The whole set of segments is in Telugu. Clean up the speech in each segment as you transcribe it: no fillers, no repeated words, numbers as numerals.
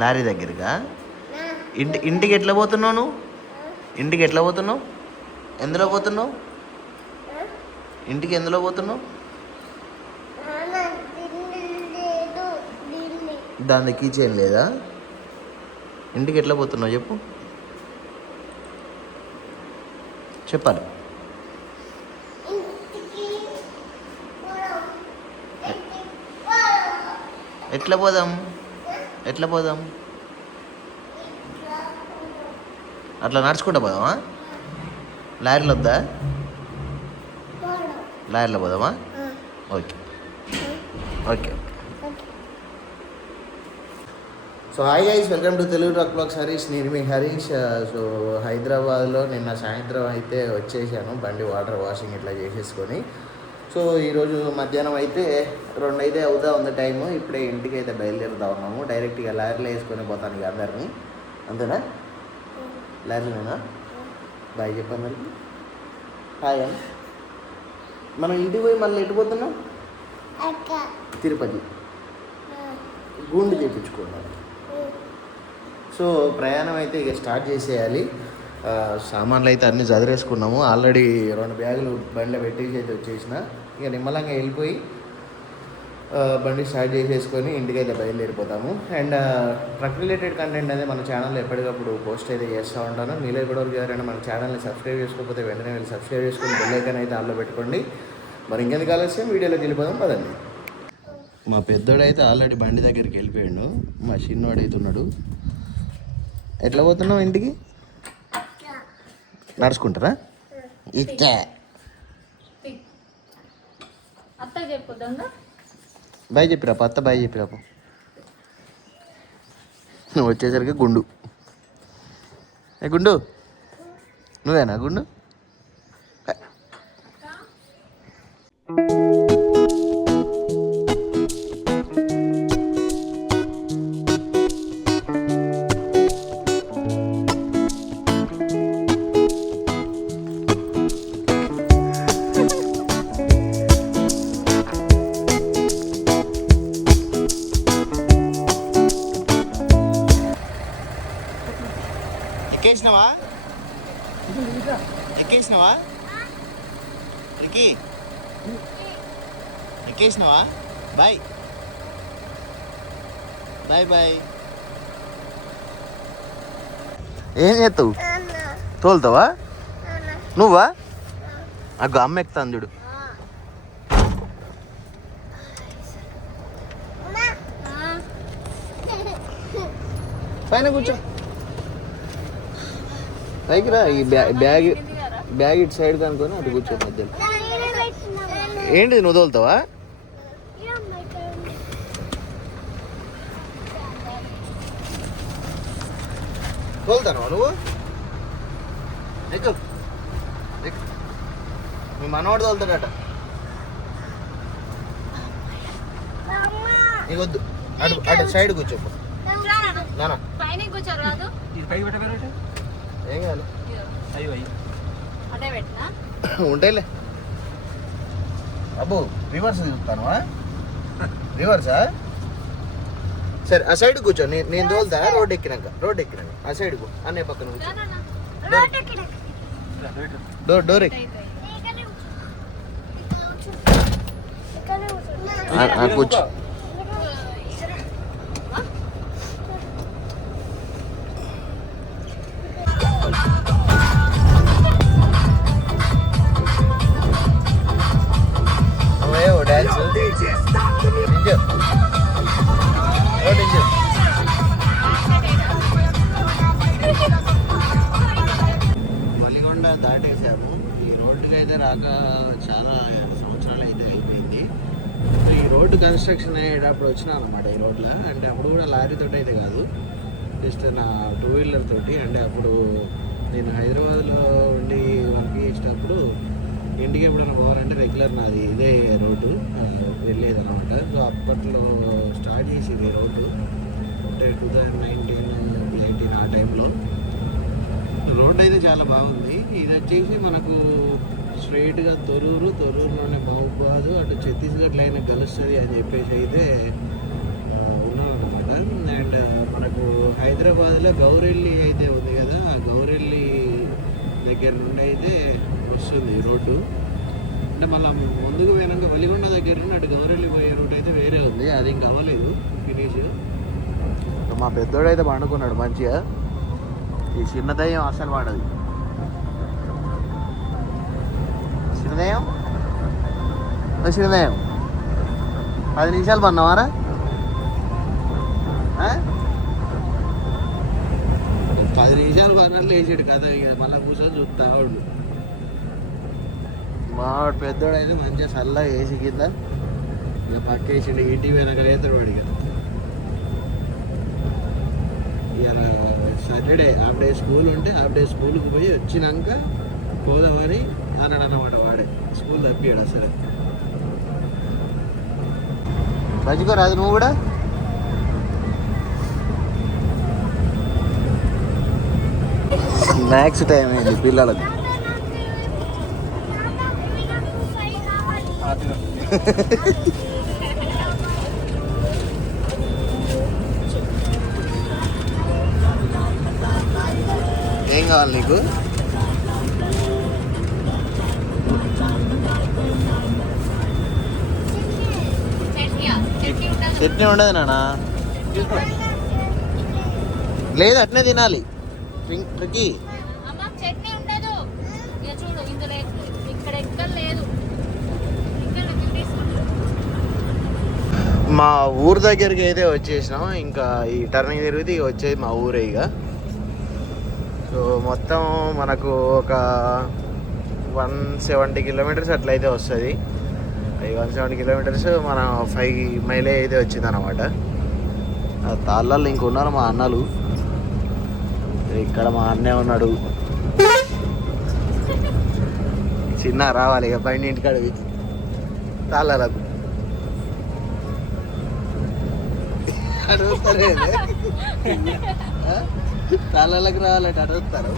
లారీ దగ్గరగా ఇంటికి ఎట్లా పోతున్నావు నువ్వు? ఇంటికి ఎట్లా పోతున్నావు? ఎందులో పోతున్నావు? ఇంటికి ఎందులో పోతున్నావు? దాని కీచేయం లేదా? ఇంటికి ఎట్లా పోతున్నావు చెప్పు, చెప్పాలి. ఎట్లా పోదాం? ఎట్లా పోదాం? అట్లా నడుచుకుంటా పోదామా? లారీలో వద్దా? లారీలో పోదామా? Okay okay. So hi guys, welcome to Telugu rock blogs Harish. నేను మీ హరీష్. సో హైదరాబాద్లో నిన్న సాయంత్రం అయితే వచ్చేసాను, బండి వాటర్ వాషింగ్ ఇట్లా చేసేసుకొని. సో ఈరోజు మధ్యాహ్నం అయితే 2 అయితే అవుతా ఉంది టైము. ఇప్పుడే ఇంటికి అయితే బయలుదేరుతా ఉన్నాము. డైరెక్ట్గా లారీలో వేసుకొని పోతాను ఇక అందరినీ. అంతేనా? లారీలోనా? బాయ్ చెప్పందరికి. హాయ్ అని. మనం ఇంటికి పోయి మళ్ళీ ఎటు పోతున్నాం? తిరుపతి గుండు చేయించుకున్నాం. సో ప్రయాణం అయితే ఇక స్టార్ట్ చేసేయాలి. సామాన్లు అయితే అన్నీ చదిరేసుకున్నాము. ఆల్రెడీ 2 బ్యాగులు బండిలో పెట్టేసి అయితే వచ్చేసిన. ఇక నిమ్మలంగా వెళ్ళిపోయి బండి స్టార్ట్ చేసేసుకొని ఇంటికి అయితే బయలుదేరిపోతాము. అండ్ ట్రక్ రిలేటెడ్ కంటెంట్ అనేది మన ఛానల్లో ఎప్పటికప్పుడు పోస్ట్ అయితే చేస్తూ ఉంటాను. మీలో ఇప్పటివరకు ఎవరైనా మన ఛానల్ని సబ్స్క్రైబ్ చేసుకోకపోతే వెంటనే వెళ్ళి సబ్స్క్రైబ్ చేసుకొని బెల్ ఐకాన్ అయితే ఆన్లో పెట్టుకోండి. మరి ఇంకెందుకు ఆలస్యం, వీడియోలోకి వెళ్ళిపోదాం పదండి. మా పెద్దోడైతే ఆల్రెడీ బండి దగ్గరికి వెళ్ళిపోయాడు. మా చిన్నోడు అయితే ఉన్నాడు. ఎట్లా పోతున్నావు ఇంటికి? నడుచుకుంటారా? ఇచ్చా బాయ్ చెప్పిరాపు, అత్త బాయ్ చెప్పిరాపు. నువ్వు వచ్చేసరికి గుండు. ఏ గుండు, నువ్వేనా గుండు? ఎక్కేసినావా? ఎక్కేసినావా? ఎక్కేసినావా? Bye bye bye. ఏం చేస్తావు? తోలుతావా నువ్వా? అగ్గో అమ్మ ఎక్కుతాను చూడు. పైన కూర్చో, పైకి రా. ఈ బ్యాగ్ ఇటు సైడ్ కనుకొని అటు కూర్చో మధ్యలో. ఏంటి నువ్వు తోలుతావా? తోలుతాను నువ్వు? ఎక్కు. మీ మనవాడు తోలుతాడట. నీకు వద్దు, అటు అటు సైడ్ కూర్చో. నానా ఏం కాదు, ఉంటాయిలే. అబ్బో రివర్స్ చూస్తాను. రివర్సా? సరే ఆ సైడ్ కూర్చో. నేను తోలుతా. రోడ్ ఎక్కినాక ఆ సైడ్ అన్నయ్య పక్కన కూర్చో. డోర్ ఎక్కి కూర్చో. మలిగొండ దాటేసాము. ఈ రోడ్డుకి అయితే రాక చాలా సంవత్సరాలు అయితే అయిపోయింది. ఈ రోడ్డు కన్స్ట్రక్షన్ అయ్యేటప్పుడు వచ్చినా అనమాట ఈ రోడ్లో. అంటే అప్పుడు కూడా లారీతో అయితే కాదు, జస్ట్ నా 2 వీలర్ తోటి. అంటే అప్పుడు నేను హైదరాబాద్లో ఉండి వర్క్ చేసేటప్పుడు ఇంటికి ఎప్పుడైనా పోవాలంటే రెగ్యులర్ నాది ఇదే రోడ్డు వెళ్ళేది అనమాట. సో అప్పట్లో స్టార్ట్ చేసింది రోడ్డు అంటే 2019-18 ఆ టైంలో. రోడ్డు అయితే చాలా బాగుంది. ఇది వచ్చేసి మనకు స్ట్రైట్గా తొర్రూరులోనే మహబూబాద్, అటు ఛత్తీస్గఢ్ లైన్ కలుస్తుంది అని చెప్పేసి అయితే ఉన్న హైదరాబాద్లో గౌరెల్లి అయితే ఉంది కదా, ఆ గౌరెల్లి దగ్గర నుండి అయితే వస్తుంది రోడ్డు. అంటే మళ్ళీ ముందుకు పోయినాక వెలిగొండ దగ్గర నుండి అటు గౌరెల్లి పోయే రూట్ అయితే వేరే ఉంది, అది ఇంకా అవ్వలేదు ఫినిష్. మా పెద్దోడు అయితే పండుకున్నాడు మంచిగా. ఈ చిన్నదయ్యం అసలు వాడదు. చిన్నదయ్యం చిన్నదయ్యం 10 నిమిషాలు పన్నావారా? 10 నిమిషాలు పన్నాడు లేచాడు కదా, ఇక మళ్ళీ కూర్చొని చూస్తా వాడు. మావాడు పెద్దోడు అయితే మంచిగా చల్లగా వేసి కింద ఇక పక్క వేసిండు. ఇంటికి వెనక లేతాడు వాడు. ఇక సాటర్డే హాఫ్ డే స్కూల్ ఉంటే హాఫ్ డే స్కూల్కి పోయి వచ్చినాక పోదామని అన్నాడు అన్నమాట. వాడే స్కూల్ తప్పియాడు అసలు. మంచిగా నువ్వు కూడా మ్యాక్స్ టైం అయింది పిల్లలకు. ఏం కావాలి నీకు? చట్నీ ఉండదు నానా, లేదు అట్నే తినాలి. మా ఊరు దగ్గరికి అయితే వచ్చేసినాం. ఇంకా ఈ టర్నింగ్ తిరిగితే ఇక వచ్చేది మా ఊరే ఇక. సో మొత్తం మనకు ఒక 170 కిలోమీటర్స్ అట్లయితే వస్తుంది. ఈ 170 కిలోమీటర్స్ మన 5 మైలే అయితే వచ్చింది అనమాట. తాళ్ళల్లో ఇంకున్నారు మా అన్నలు. ఇక్కడ మా అన్నే ఉన్నాడు. చిన్న రావాలి ఇక పైన ఇంటికాడ తాళ్ళకు అడుగుతారు. తాళ్ళకి రావాలంటే అడుగుతారు.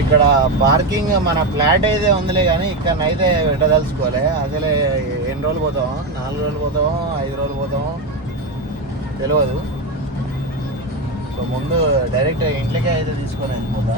ఇక్కడ పార్కింగ్ మన ఫ్లాట్ అయితే ఉందిలే, కానీ ఇక్కడనైతే పెట్టదలుచుకోలే. అసలే ఎన్ని రోజులు పోతామో, 4 రోజులు పోతామో 5 రోజులు పోతామో తెలియదు. సో ముందు డైరెక్ట్ ఇంట్లోకే అయితే తీసుకొని వెళ్ళిపోతా.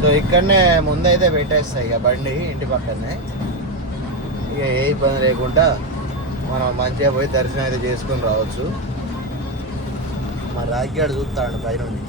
సో ఇక్కడనే ముందైతే పెట్టేస్తాయి ఇక బండి ఇంటి పక్కనే. ఇక ఏ ఇబ్బంది లేకుండా మనం మంచిగా పోయి దర్శనం అయితే చేసుకొని రావచ్చు. మా రాగ్యాడు చూస్తాడు పైనుండి.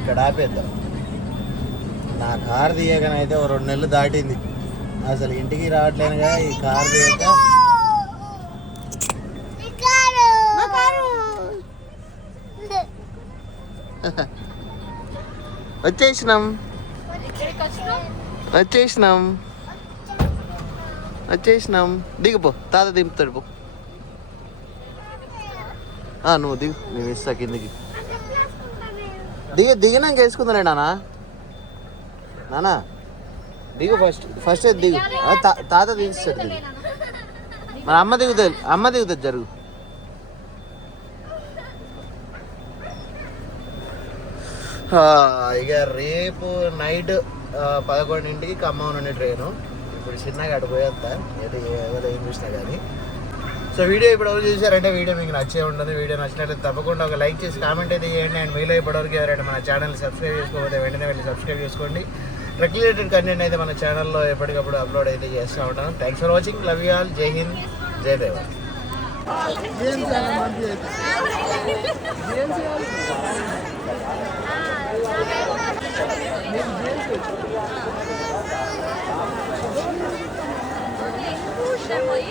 ఇక్కడ ఆపేద్దాం. నా కారు తీయకనైతే 2 నెలలు దాటింది. అసలు ఇంటికి రావట్లేనుగా ఈ కారు తీయక. వచ్చేసినాం దిగిపో, తాత దింపుతాడు పో. నువ్వు దిగు, నేను ఇస్తా కిందికి. దిగినాక వేసుకుందానే నానా. దిగు ఫస్ట్ దిగు తాత దిగుతాడు దిగు మరి అమ్మ దిగుతుంది జరుగు. ఇక రేపు నైట్ 11ంటికి ఖమ్మం నుండి ట్రైను. ఇప్పుడు చిన్నగా అటు పోయేస్తా ఎవరు ఏం చూసినా కానీ. సో వీడియో ఇప్పటివరకు చూసారంటే వీడియో మీకు నచ్చే ఉంటుంది. వీడియో నచ్చినట్లయితే తప్పకుండా ఒక లైక్ చేసి కామెంట్ అయితే చేయండి. అండ్ మీలో ఇప్పటివరకు ఎవరైనా మన ఛానల్ సబ్స్క్రైబ్ చేసుకోకపోతే వెంటనే వెళ్ళి సబ్స్క్రైబ్ చేసుకోండి. ట్రక్ రిలేటెడ్ కంటెంట్ అయితే మన ఛానల్లో ఎప్పటికప్పుడు అప్లోడ్ అయితే చేస్తూ ఉంటాను. Thanks for watching. Love you all. జై హింద్, జై దేవా. Puxa, foi?